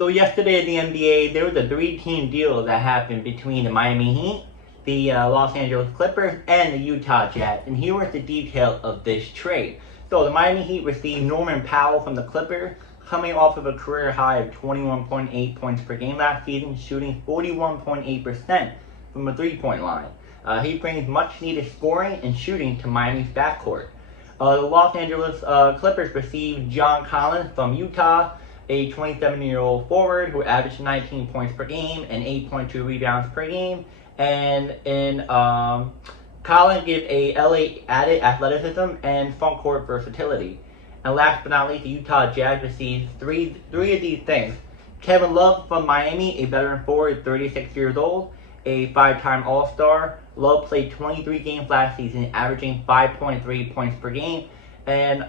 So yesterday in the NBA, there was a three-team deal that happened between the Miami Heat, the Los Angeles Clippers, and the Utah Jazz. And here was the detail of this trade. So the Miami Heat received Norman Powell from the Clippers, coming off of a career high of 21.8 points per game last season, shooting 41.8% from a three-point line. He brings much-needed scoring and shooting to Miami's backcourt. The Los Angeles Clippers received John Collins from Utah, a 27-year-old forward who averaged 19 points per game and 8.2 rebounds per game. And Collins gives a LA added athleticism and front court versatility. And last but not least, the Utah Jazz received three of these things. Kevin Love from Miami, a veteran forward, 36 years old, a five-time All-Star. Love played 23 games last season, averaging 5.3 points per game. And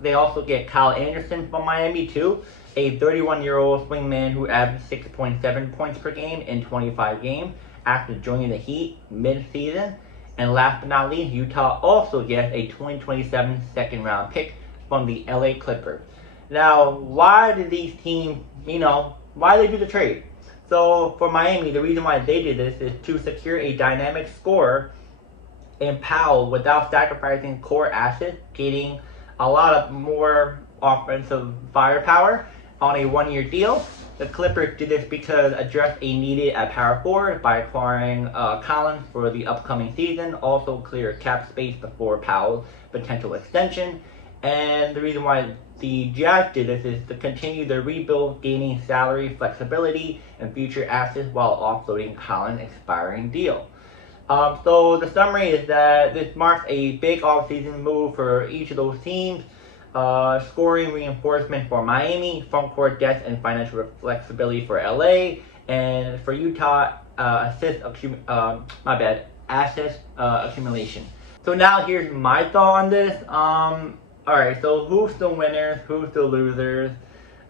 they also get Kyle Anderson from Miami, too, a 31-year-old swingman who averaged 6.7 points per game in 25 games after joining the Heat mid-season. And last but not least, Utah also gets a 2027 second-round pick from the LA Clippers. Now, why did these teams, why did they do the trade? So, for Miami, the reason why they did this is to secure a dynamic scorer in Powell without sacrificing core assets, getting a lot of more offensive firepower on a one-year deal. The Clippers did this because address a needed at power forward by acquiring Collins for the upcoming season, also clear cap space before Powell's potential extension. And the reason why the Jazz did this is to continue their rebuild, gaining salary flexibility and future assets while offloading Collins' expiring deal. So the summary is that this marks a big offseason move for each of those teams. Scoring reinforcement for Miami, front court depth and financial flexibility for LA, and for Utah, assets accumulation. So now here's my thought on this. Alright, so who's the winners, who's the losers?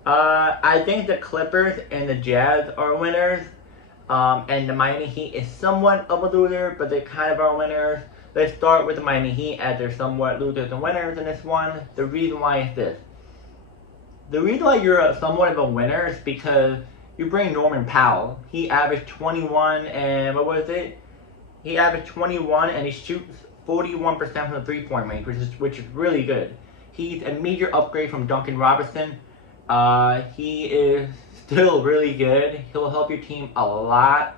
I think the Clippers and the Jazz are winners. And the Miami Heat is somewhat of a loser, but they kind of are winners. Let's start with the Miami Heat as they're somewhat losers and winners in this one. The reason why is this. The reason why you're somewhat of a winner is because you bring Norman Powell. He averaged 21 and He averaged 21 and he shoots 41% from the three-point range, which is really good. He's a major upgrade from Duncan Robinson. He is still really good. He'll help your team a lot.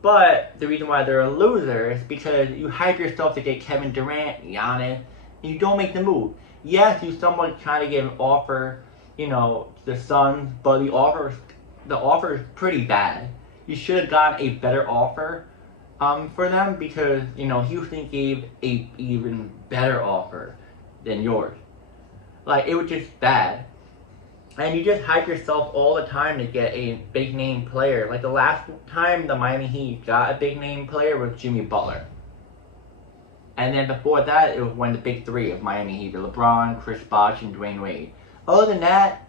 But the reason why they're a loser is because you hype yourself to get Kevin Durant, Giannis, and you don't make the move. Yes, you somewhat try to get an offer, the Suns, but the offer is pretty bad. You should have gotten a better offer for them because, Houston gave a even better offer than yours. It was just bad. And you just hype yourself all the time to get a big name player. The last time the Miami Heat got a big name player was Jimmy Butler. And then before that, it was one of the big three of Miami Heat: LeBron, Chris Bosh, and Dwayne Wade. Other than that,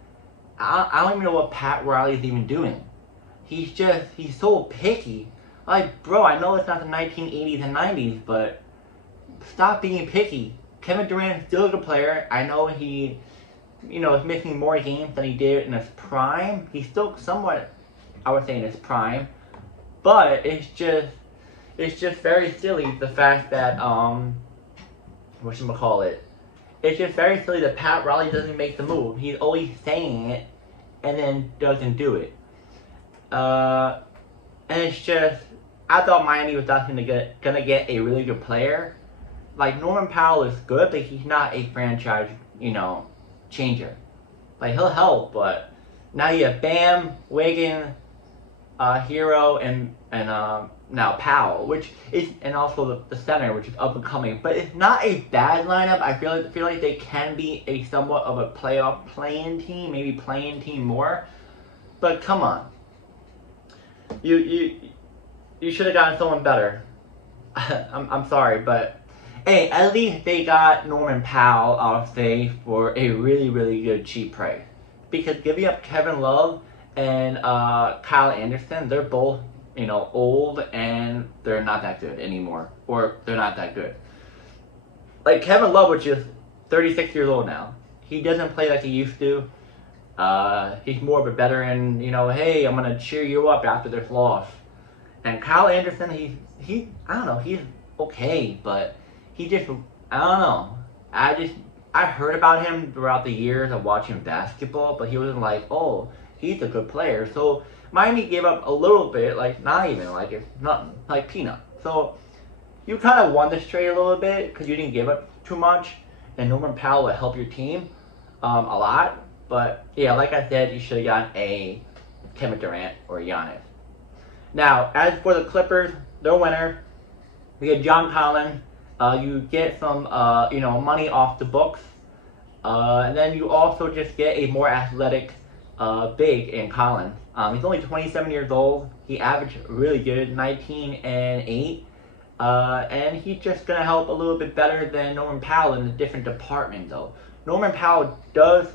I don't even know what Pat Riley's even doing. He's so picky. Bro, I know it's not the 1980s and 90s, but stop being picky. Kevin Durant is still a good player. I know he is missing more games than he did in his prime. He's still somewhat, I would say, in his prime. But it's just very silly the fact that, It's just very silly that Pat Riley doesn't make the move. He's always saying it and then doesn't do it. And it's just, I thought Miami was definitely gonna get a really good player. Norman Powell is good, but he's not a franchise, changer. He'll help, but now you have Bam, Wiggins, Hero, and now Powell, and also the center, which is up and coming. But it's not a bad lineup. I feel like they can be a somewhat of a playoff play-in team, maybe play-in team more. But come on, you should have gotten someone better. I'm sorry, but. Hey, at least they got Norman Powell, I'll say, for a really, really good cheap price. Because giving up Kevin Love and Kyle Anderson, they're both, old and they're not that good anymore. Or they're not that good. Kevin Love, which is 36 years old now. He doesn't play like he used to. He's more of a veteran, hey, I'm going to cheer you up after this loss. And Kyle Anderson, I don't know, he's okay, but he just, I don't know. I heard about him throughout the years of watching basketball, but he wasn't like, oh, he's a good player. So Miami gave up a little bit, like not even, like it's nothing, like peanut. So you kind of won this trade a little bit because you didn't give up too much, and Norman Powell will help your team a lot. But yeah, like I said, you should have gotten a Kevin Durant or Giannis. Now, as for the Clippers, their winner, we get John Collins. You get some, money off the books, and then you also just get a more athletic big in Collins. He's only 27 years old. He averaged really good, 19 and 8. And he's just going to help a little bit better than Norman Powell in a different department, though. Norman Powell does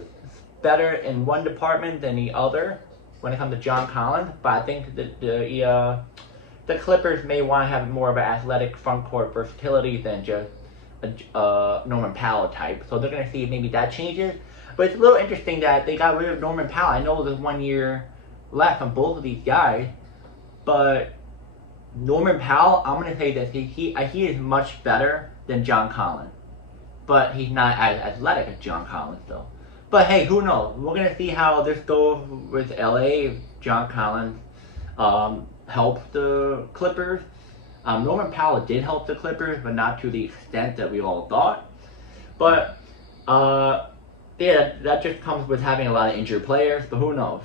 better in one department than the other when it comes to John Collins, but I think that the Clippers may want to have more of an athletic front court versatility than just a Norman Powell type. So they're going to see if maybe that changes. But it's a little interesting that they got rid of Norman Powell. I know there's 1 year left on both of these guys, but Norman Powell, I'm going to say this, he is much better than John Collins. But he's not as athletic as John Collins, though. But hey, who knows? We're going to see how this goes with LA if John Collins help the Clippers. Norman Powell did help the Clippers, but not to the extent that we all thought. But yeah, that just comes with having a lot of injured players, but who knows?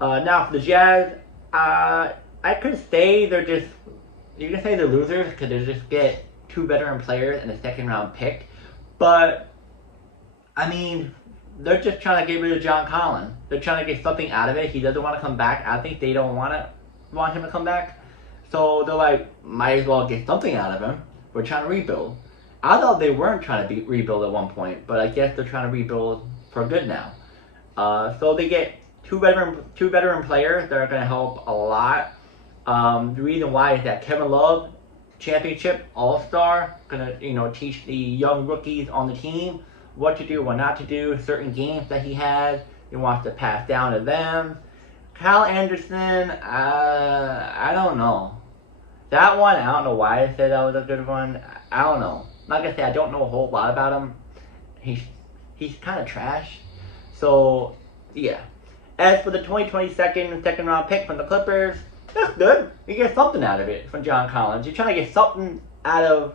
Now for the Jazz, I could say you can say they're losers because they just get 2 veteran players and a second round pick. But I mean, they're just trying to get rid of John Collins. They're trying to get something out of it. He doesn't want to come back. I think they don't want him to come back. So they're like, might as well get something out of him. We're trying to rebuild. I thought they weren't trying to rebuild at one point, but I guess they're trying to rebuild for good now. So they get two veteran players that are going to help a lot. The reason why is that Kevin Love, championship all-star, going to teach the young rookies on the team what to do, what not to do, certain games that he has, he wants to pass down to them. Kyle Anderson, I don't know. That one, I don't know why I said that was a good one. I don't know. Like I said, I don't know a whole lot about him. He's kind of trash. So, yeah. As for the 2022 second round pick from the Clippers, that's good. You get something out of it from John Collins. You're trying to get something out of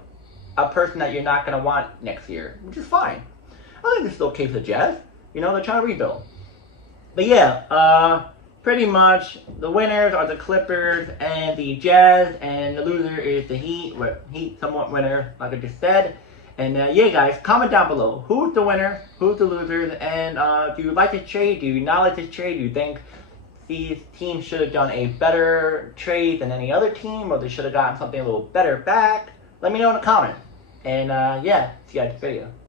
a person that you're not going to want next year, which is fine. I think it's okay for the Jazz. They're trying to rebuild. But yeah, pretty much the winners are the Clippers and the Jazz, and the loser is the Heat. Heat somewhat winner, like I just said. And yeah, guys, comment down below. Who's the winner? Who's the losers? And do you like this trade? Do you not like this trade? Do you think these teams should have done a better trade than any other team, or they should have gotten something a little better back? Let me know in the comments. And yeah, see you guys in the video.